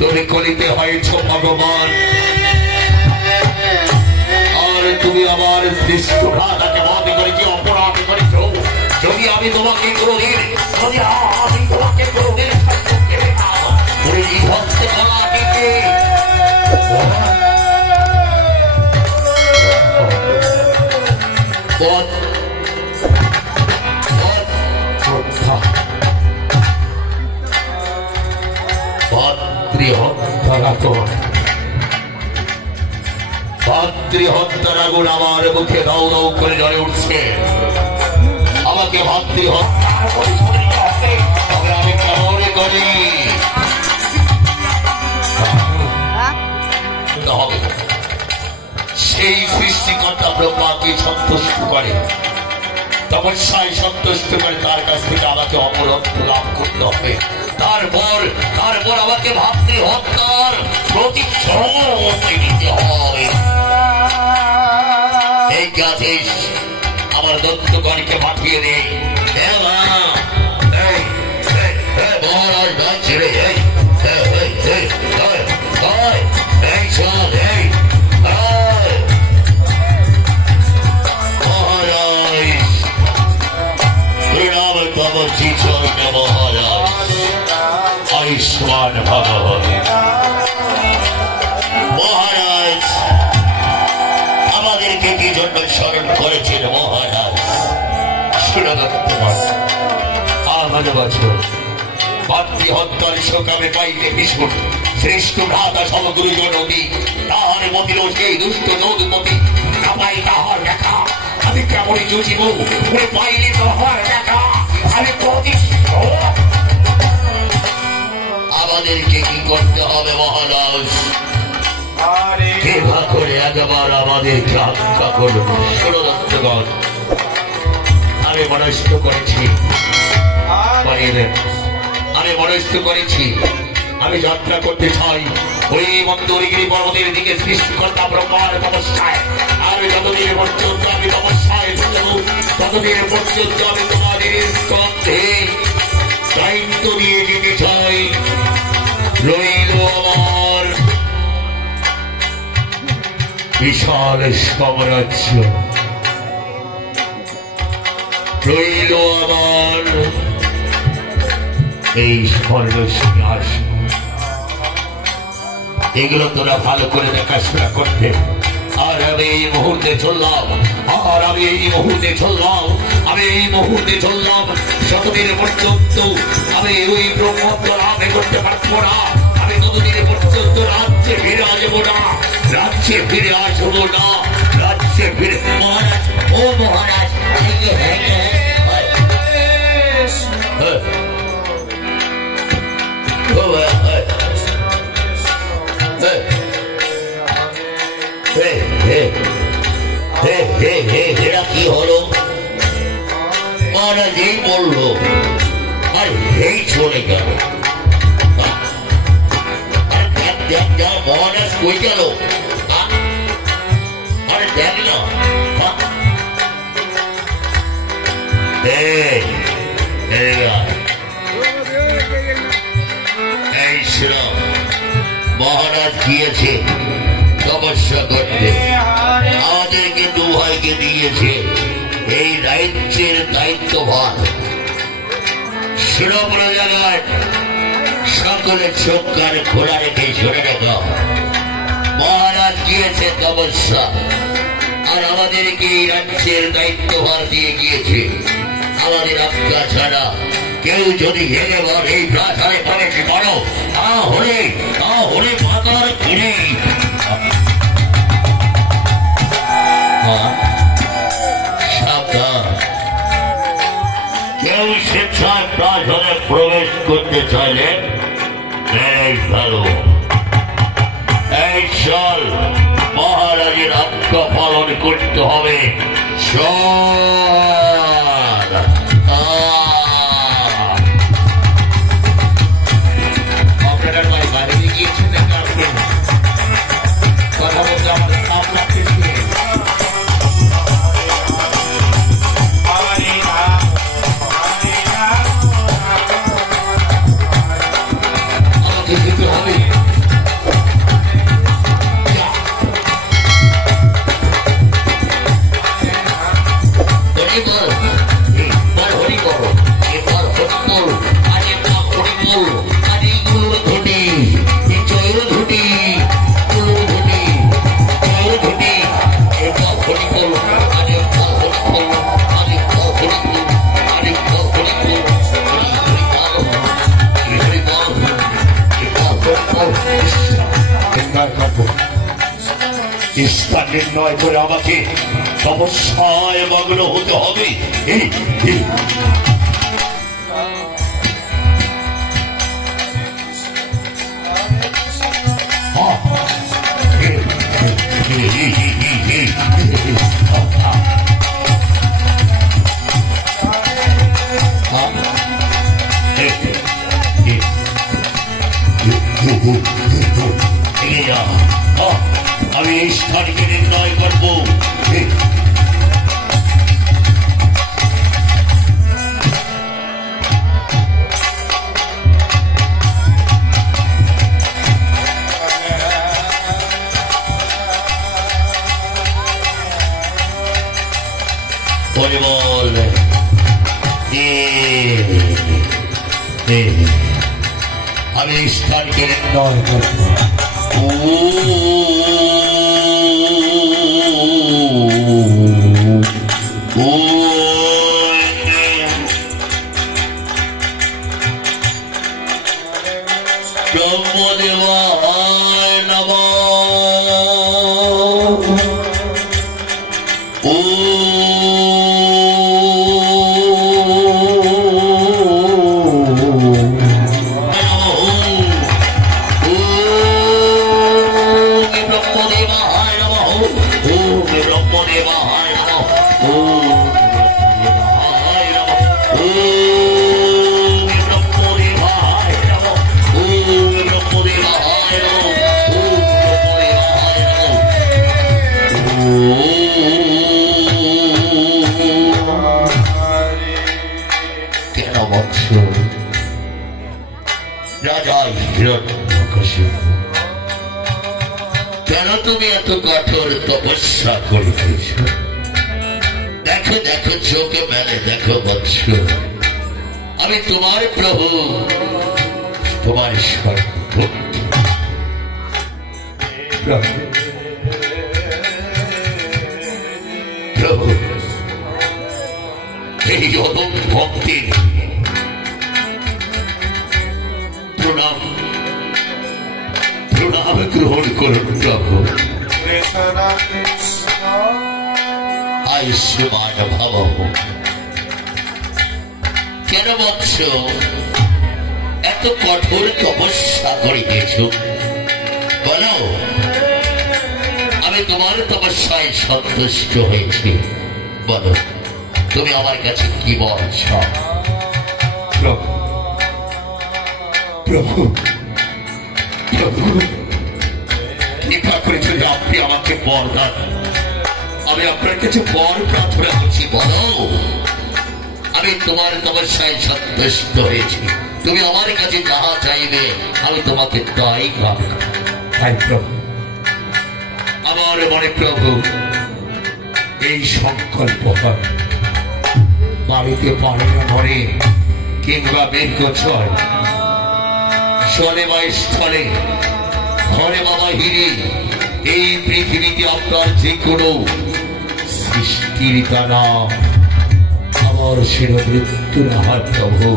তুমি কলিতে হয়েছ ভগবান, আর তুমি আমার দৃষ্টঘাতাকে বন্ধ করেছি, অপরাধ করেছ। যদি আমি তোমাকে কোনোদিন ভাতৃহত্যার আগুন আমার মুখে দাউ দাউ করে জ্বলে উঠছে। আমাকে ভাতৃহত্যা আমি কেমন করি সেই সৃষ্টিকর্তা ব্রহ্মাকে সন্তুষ্ট করে, তপস্যায় সন্তুষ্ট করে তার কাছ থেকে আমাকে অপরত্ব লাভ করতে হবে। তারপর আমাকে ভাতৃহত্যার প্রতিশ্রুতি দিতে হবে। এই আদেশ আমার দত্তগণকে পাঠিয়ে দে। মহারাজ ডাকছে রে, আয়ুষ্মান ভগবান। মহারাজ আমাদেরকে কি জন্য স্মরণ করেছেন মহারাজ? ভাতৃহত্যার শোকামে পাইতে ভীষণ শ্রেষ্ঠ ভ্রাতা সমগুরুজন নদী, তাহার মতিল সেই দুষ্ট নদপতি। কামাই তাহার দেখা আমি কেমন জুজিব, পাইলে তাহার দেখা আমি প্রতিষ্ঠিত। আমাদেরকে কি করতে হবে মহারাজ? কৃপা করে একবার আমাদেরকে আজ্ঞা করুন। ষোড়দত্তগণ, আমি মনস্থ করেছি, আমি মনস্থ করেছি, আমি যাত্রা করতে চাই ওই মন্দরগিরি পর্বতের দিকে সৃষ্টিকর্তা ব্রহ্মার তপস্যায়। আর যতদিন পর্যন্ত আমি তপস্যায় ততদিন পর্যন্ত আমি তোমাদের স্কন্ধে দায়িত্ব দিয়ে যেতে চাই। রইল আমার বিশাল সাম্রাজ্য, রইল আমার এই স্বর্ণসিংহাসন। এগুলো তোরা ভালো করে দেখাশোনা করতে। আর আমি এই মুহূর্তে চললাম, যতদিন পর্যন্ত আমি ওই ব্রহ্মত্ব লাভ করতে পারবো না, আমি ততদিন পর্যন্ত রাজ্যে ফিরে আসবো না, রাজ্যে ফিরে মহারাজ, ও মহারাজ, এরা কি হলো? মহারাজ এই বললো আর এই চলে গেল। মহারাজ কই গেল? আরে দেখ না, এই শ্রম মহারাজ গিয়েছে তপস্যা করতে, আমাদেরকে দু ভাইকে দিয়েছে এই রাজ্যের দায়িত্বভার। সুরপুর জায়গায় সকলে চোখ কান খোলা রেখে শুনে রাখা। মহারাজ গিয়েছে তপস্যা, আর আমাদেরকে এই রাজ্যের দায়িত্বভার দিয়ে গিয়েছে। আমাদের আজ্ঞা ছাড়া কেউ যদি এবার এই প্রাসাদে প্রবেশ করো, তাহলে মাতার ঘিরে সাবধান। কেউ স্বেচ্ছায় প্রাসাদে প্রবেশ করতে চাইলে ভালো এই চল, মহারাজের আজ্ঞা পালন করতে হবে। আপনারা বাইরে গিয়েছেন কথা বলতে আমাদের সাপ লাগতেছে। আমাকে যেতে হবে। স্থান নির্ণয় করে আমাকে তপস্যায় মগ্ন হতে হবে। আমি এই স্থানকে নির্ণয় করবো। আমি এই স্থানকে নির্ণয় করবো। ব্রহ্মদেবায় নমঃ। কেন তুমি এত কঠোর তপস্যা করিতেছ? দেখো দেখো, চোখে মেলে দেখো বৎস, আমি তোমার প্রভু, তোমার প্রভু। এই অদম ভক্তির প্রণাম প্রণাম গ্রহণ করুন প্রভু। আয়ুষ্মান ভাব। কেন বৎস এত কঠোর তপস্যা করিতেছ? বলো, আমি তোমার তপস্যায় সন্তুষ্ট হয়েছি। বলো, তুমি আমার কাছে কি বলছ? প্রভু প্রভু প্রভু, কৃপা করে যদি আপনি আমাকে বর দেন, আমি আপনার কাছে বর প্রার্থনা করছি। বলো, আমি তোমার তপস্যায় সন্তুষ্ট হয়েছি। তুমি আমার কাছে যাহা চাইবে আমি তোমাকে তাই পাব। তাই প্রভু, আমার মনে প্রভু এই সংকল্প হয়, বাড়িতে পারে না মনে কিংবা বের চল, চলে বা স্থলে, ঘরে বাবা হিরে, এই পৃথিবীতে আপনার যে কোনো সৃষ্টির দ্বারা আমার শির মৃত্যুর হাত প্রভু।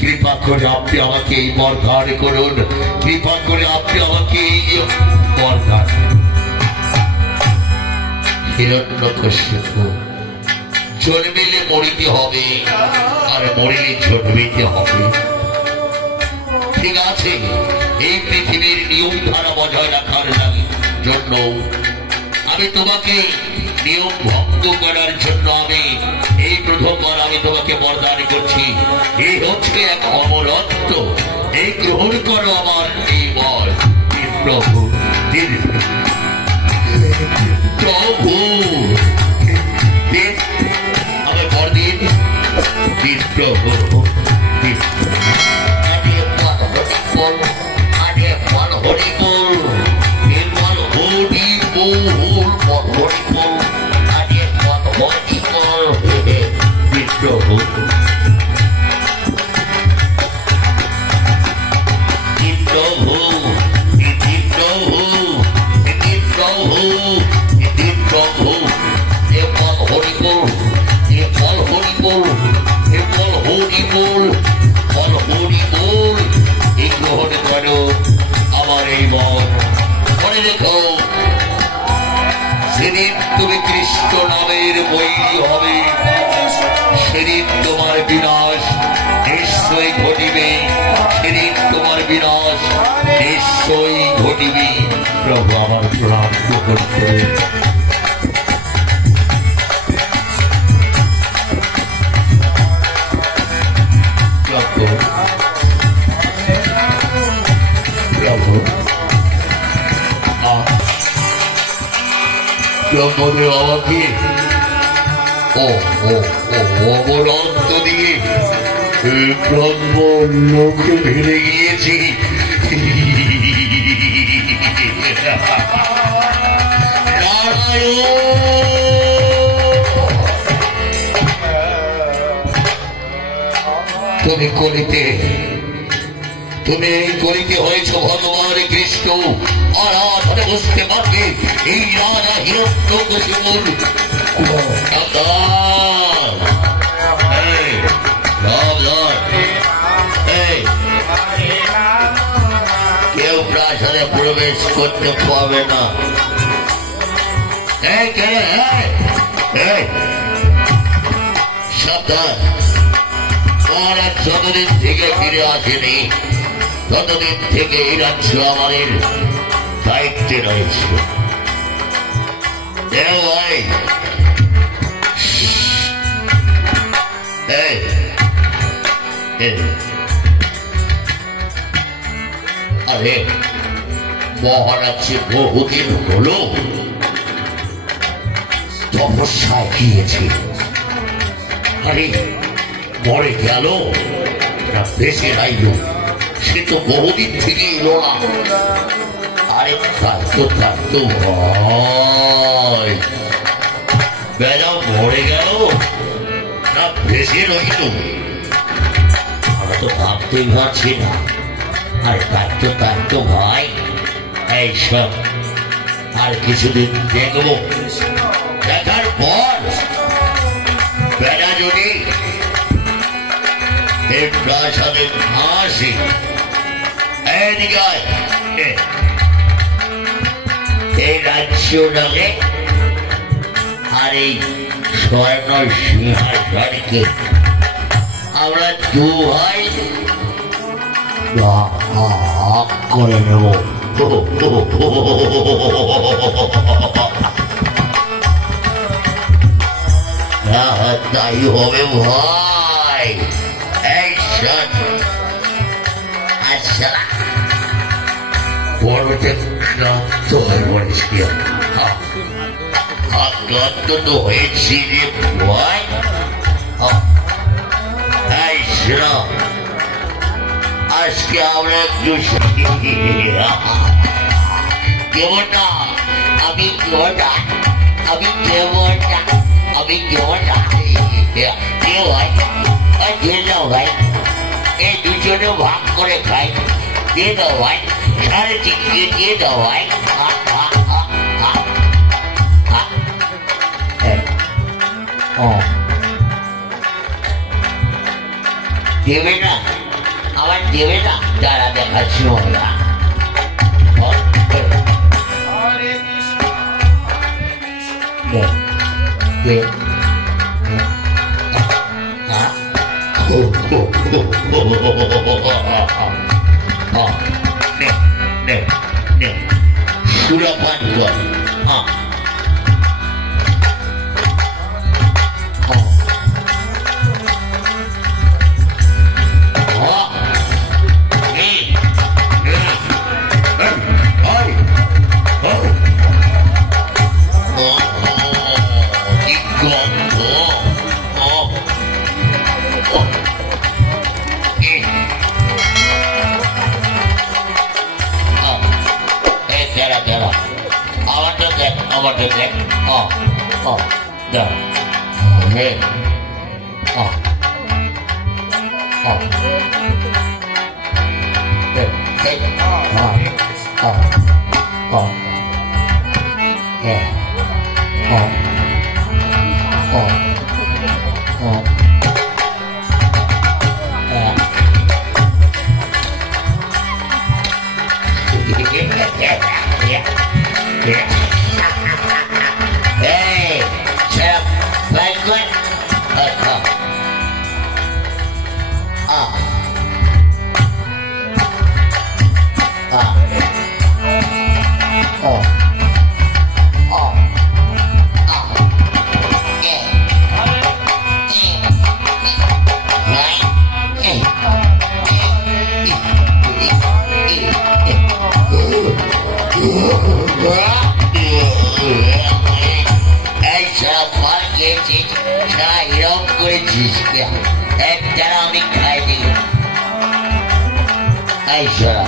কৃপা করে আপনি আমাকে এই বরদান করুন, কৃপা করে আপনি আমাকে এই বরদান। হিরণ্যকশিপু, জন্মিলে মরিতে হবে, আর মরিলে জন্মিতে হবে। ঠিক আছে, এই পৃথিবীর নিয়ম ধারা বজায় রাখার জন্য আমি তোমাকে নিয়ম ভঙ্গ করার জন্য আমি এই প্রথমবার আমি তোমাকে বরদান করছি। এই হচ্ছে এক অমরত্ব, এই গ্রহণ করো আমার এই বর। প্রভু প্রভু আমার বর দিন প্রভু। Holy অবশ্যই ঘটিবে। প্রভু আমার প্রাণ গ্রহণ করুন। প্রভু ব্রহ্মদেব আমাকে অবরন্ত দিয়ে ব্রহ্ম লোকে ফেলে গিয়েছি। তুমি এই করিতে হয়েছ ভগবান কৃষ্ণ। আর আধারে বুঝতে পারবে এই রাজা হিরণ্যকশিপুর কেউ প্রাসাদে প্রবেশ করতে পারবে না। সাবধান, মহারাজ যতদিন থেকে ফিরে আসেনি ততদিন থেকে এই রাজ্য আমাদের দায়িত্বে রয়েছে। ভাই আরে মহারাজ বহুদিন হলো তপস্যায় গিয়েছে। আরে মরে গেল না বেঁচে রাইল, সে তো বহুদিন থেকে এলো না। আরে তার তো ভয়, বেলা মরে গেল না বেঁচে রইল আমরা তো ভাবতেই পারছি না। আরে তার তো ভাই এইসব আর কিছুদিন দেখবো, দেখার পর বেলা যদি এই প্রাসাদে আসি এই রাজ্যটাকে আর এই স্বর্ণ সিংহাসনকে আমরা দু ভাই করে নেব। তাই হবে ভাই। আচ্ছা বড়তে ক্লান্ত হয়ে পড়েছি, ক্লান্ত তো হয়েছি রে ভাই। আজকে আমরা একটু কেমনটা আমি কেমনটা দিয়ে দাও ভাই, এই দুজনে ভাগ করে খাই। দিয়ে দাও ভাই, 3.5 দিয়ে দাও ভাই। দেবে না, আমার দেবে না, যারা দেখাচ্ছি ওরা সুরাপান কর। এরকম করেছিস একটা আমি খাই দিল এই সারা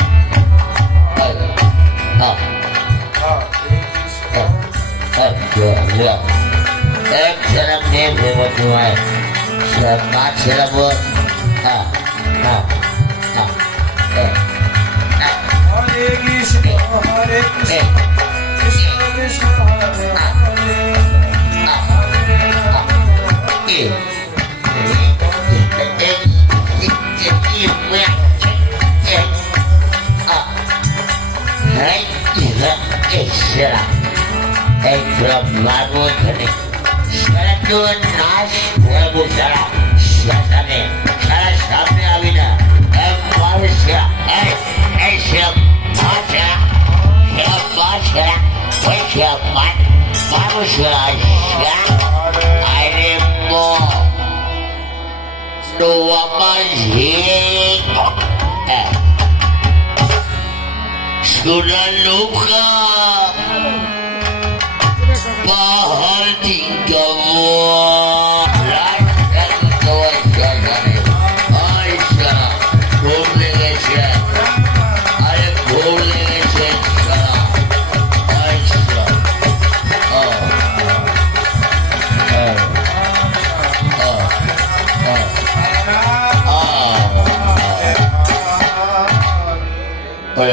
এক সারা মেয়ে ভেবো তোমায় মা ছেড়া বোন Hare Krishna, Hare Krishna, Krishna Krishna, Hare Hare, সামনে আমি না মানুষেরা এই সব মানুষেরা আরে তো আমার সোনা নৌকা পাহাড় টিকাবো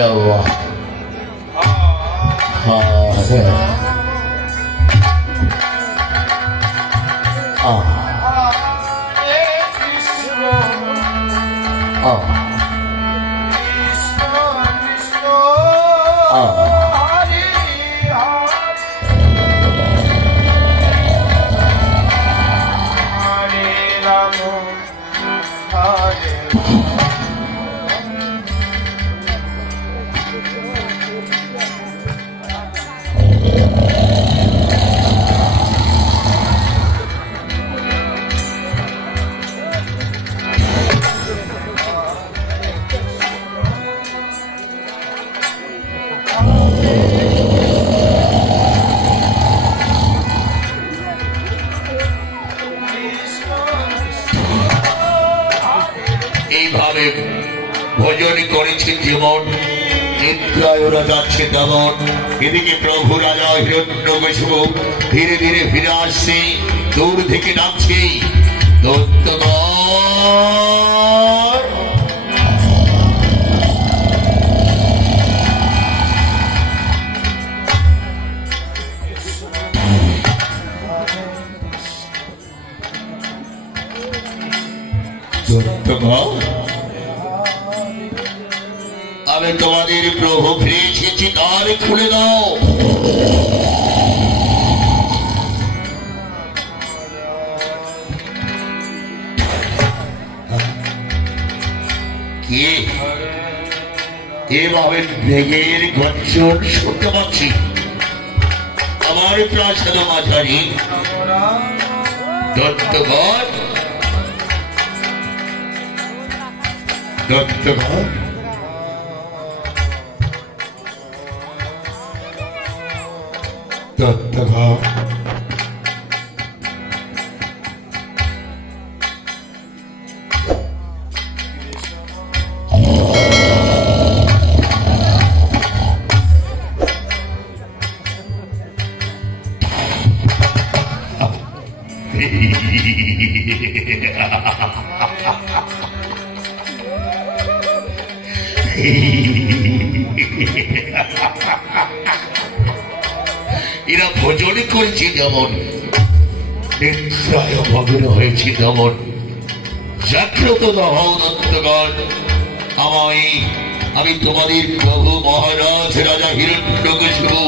Allah. এইভাবে ভোজন করেছে যেমন নিদ্রায়রা যাচ্ছে তেমন এদিকে প্রভু রাজা হিরণ্যকশিপু ধীরে ধীরে ফিরে আসছে দূর থেকে ডাকছে দত্তগণ আমি তোমাদের প্রভু ফিরে এসেছি দ্বার খুলে দাও কি এভাবে বেগের গর্জন শুনতে পাচ্ছি আমার প্রাসাদ মাঝারি দত্তগণ দত্তগণ দত্তগণ এরা ভোজন করেছে যেমন নিদ্রায় মগ্ন হয়েছে তেমন জাগ্রত হও দত্তগণ আমি তোমাদের প্রভু মহারাজ রাজা হিরণ্যকশিপু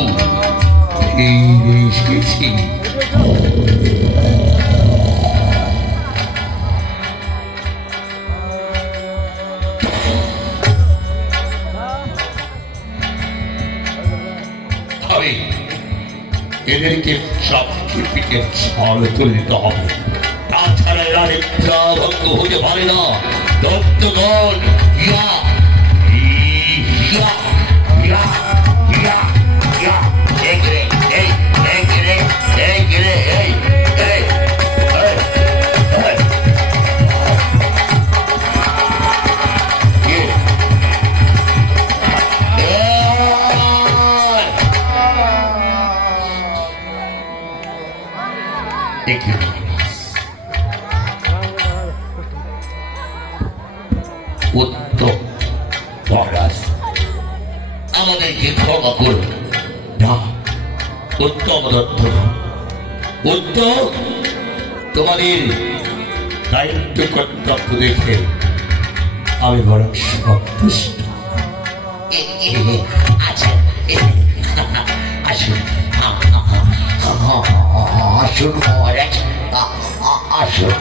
এসেছি এদেরকে সবকে পিঠে ছাল তুলে দিতে হবে তাছাড়া এরা নিদ্রা ভঙ্গ হতে পারে না দত্তগণ ইয়া ইয়া ইয়া ইয়া ইয়া এই এই এই এই এই এই উত্তম মহারাজ, আমাদেরকে ক্ষমা করুন। না উত্তম দত্ত, উত্তম, তোমাদের দায়িত্ব কর্তব্য দেখে আমি বড় সন্তুষ্ট। আচ্ছা আসুন আসুন মহারাজ, আসুন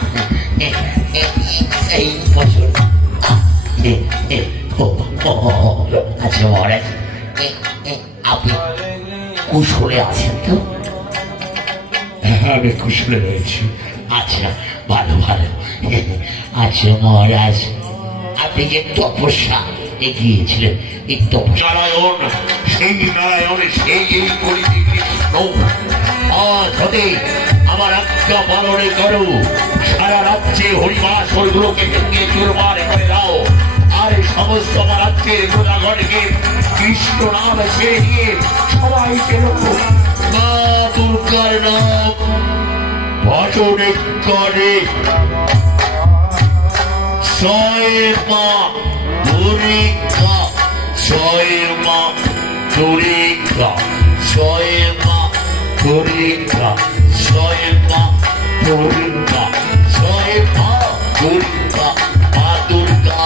এই বসুন। আচ্ছা মহারাজ, আপনি কুশলে আছেন তো? হ্যাঁ আমি কুশলে রয়েছি। আচ্ছা ভালো ভালো। আচ্ছা মহারাজ, আপনি যে তপস্যা এগিয়েছিলেন, এই নারায়ণ, সেই নারায়ণ, সেই এই আজ হতে আমার আজ্ঞা পালনে করো। সারা রাজ্যে হরিবাসরগুলোকে ভেঙে চুরমার করে দাও। আর এই সমস্ত আমার রাজ্যের প্রজাগণকে কৃষ্ণ নাম ছেড়ে দিয়ে সবাইকে মা দুর্গার নাম ভজনে করে। জয় মা দুর্গা, জয় মা দুর্গা, জয় মা দুর্গা, জয় মা দুর্গা, জয় মা দুর্গা, মা দুর্গা,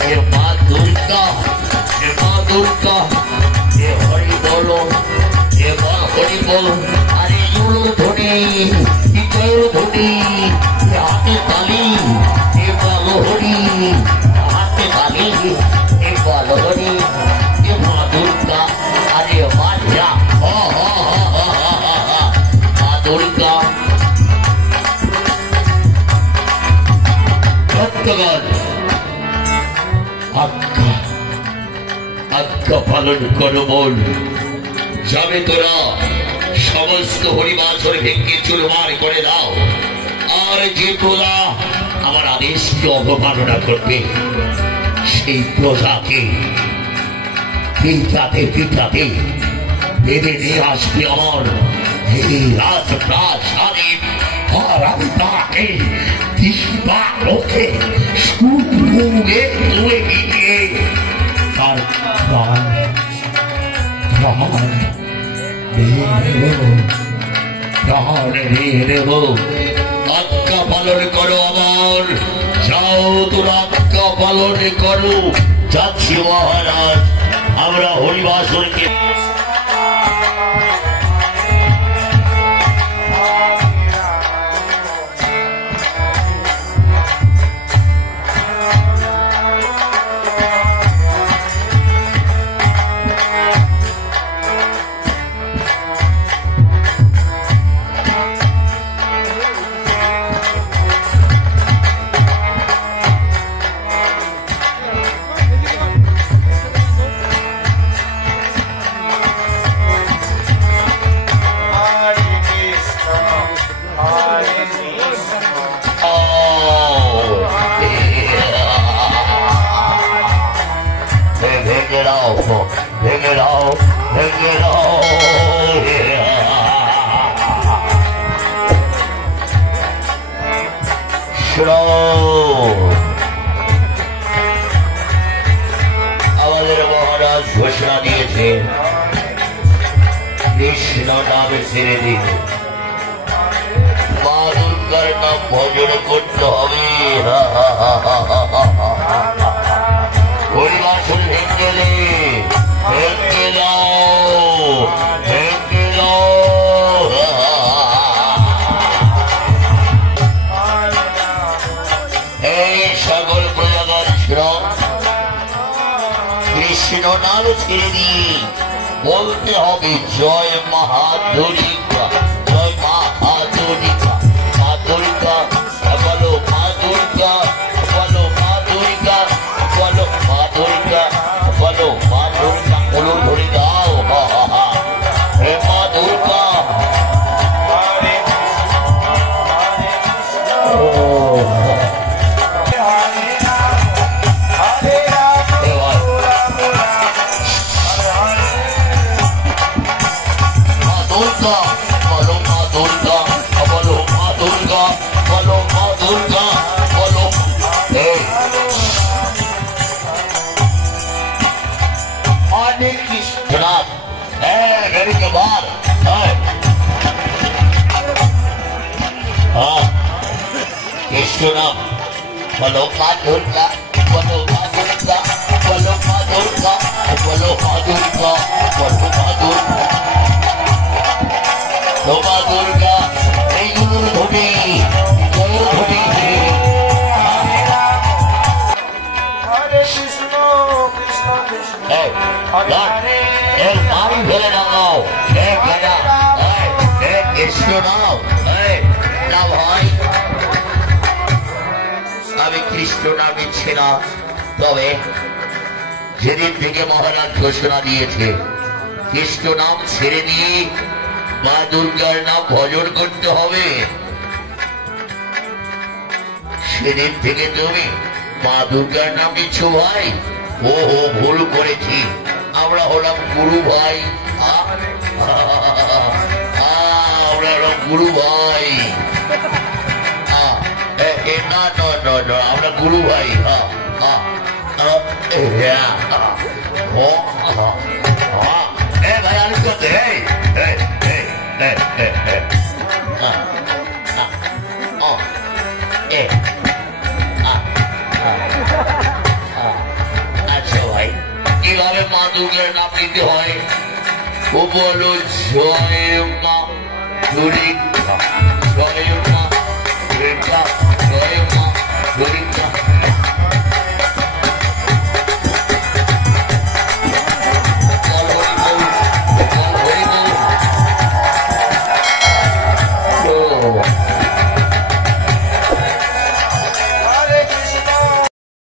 হে মা দুর্গা, হে মা দুর্গা, হে হরি বলো, হে মা হরি বলো। আরে জুড়ো ধনি, জয় ধনি, হাতে তালি, হে বলো হরি, হাতে তালি, হে বলো হরি, হে মা দুর্গা। আরে বাচ্চা মা দুর্গা। ভক্তগণ, আজ্ঞা আজ্ঞা পালন করো বল। যাবে তোরা সমস্ত হরিবাসর ভেঙে চুরমার করে দাও। আর যে প্রজা আমার আদেশকে অবমাননা করবে, সেই প্রজাকে পিটাতে পিটাতে বেঁধে নিয়ে আসবে আমার এই রাজপ্রাসাদে। আর আমি তাকে দিশবা লোকে সুরে তুলে গিয়ে তার প্রাণ নিয়ে নেব। আজ্ঞা পালন করো আমার, যাও তোর আজ্ঞা পালন করো। যাচ্ছি মহারাজ, আমরা হরিবাসরকে আমাদের মহারাজ ঘোষণা দিয়েছে কৃষ্ণ নাম ছেড়ে দিন, মা দুর্গার নাম ভজন করতে হবে। হরিবাসন ভেঙে দে, ভেঙে দাও, ভেঙে দাও। এই সকল প্রজাগণ শ্রম কৃষ্ণ নাম ছেড়ে দিয়ে বলতে হবে জয় মহাদুর্গা, জয় মহাদুর্গা, মা দুর্গা। বলো মা দুর্গা, বলো মা দুর্গা, বলো মা দুর্গা, বলো মা দুর্গা। বলো ধরে দাও, হে মা দুর্গা। কৃষ্ণ নাম বলো মা দুর্গা, বলো মা দুর্গা, বলো মা দুর্গা, বলো মা দুর্গা, বলো মা দুর্গা, মা দুর্গা। এই গুরুর ধনী জয় ধনী। হরে কৃষ্ণ কৃষ্ণ কৃষ্ণ এর মারি ফেলে নাও, কৃষ্ণ নাও না ভাই। আমি কৃষ্ণ নাম নিচ্ছি না, তবে যেদিন থেকে মহারাজ ঘোষণা দিয়েছে কৃষ্ণ নাম ছেড়ে দিয়ে মা দুর্গার নাম ভজন করতে হবে, সেদিন থেকে তুমি মা দুর্গার নাম নিচ্ছ ভাই। ও ভুল করেছি, আমরা হলাম গুরু ভাই, আমরা হলাম গুরু ভাই। না আমরা গুরু ভাই। ভাই আলু করতে আচ্ছা ভাই, কিভাবে মা দুর্গার নাম নিতে হয়? ও বলো জয় মা দুর্গা, জয় মা দুর্গা, জয় মা